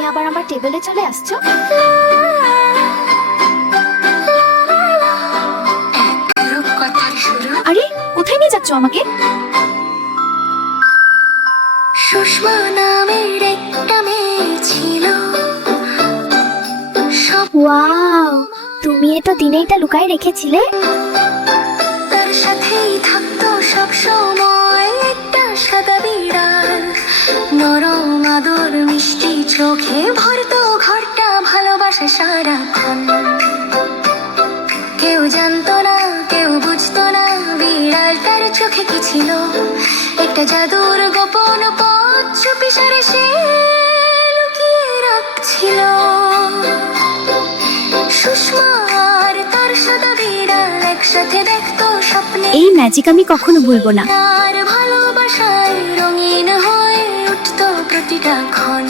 তুমি আবার আমার টেবিলে চলে আসছো? আরে কোথায় নিয়ে যাচ্ছ আমাকে? সুষমা নামের একটা মেয়ে ছিল। ওয়াও, তুমি এটা দিনে এটা লুকায় রেখেছিলে? তার সাথেই থাকতো সব সময় একটা সাদা বিড়াল। নরম আদর মিষ্টি চোখে ভরতো ঘরটা ভালোবাসা সারাক্ষণ। কেউ জানতো না, কেউ বুঝতো না বিড়ালটার চোখে কি ছিল। একটা জাদুর গোপন পথ চুপি সারে সে লুকিয়ে রাখছিল। সুষমা আর তার সাদা বিড়াল একসাথে দেখতো স্বপ্নে। এই ম্যাজিক আমি কখনো ভুলবো না। আর ভালোবাসায় রঙিন হয়ে উঠতো প্রতিটা ক্ষণ।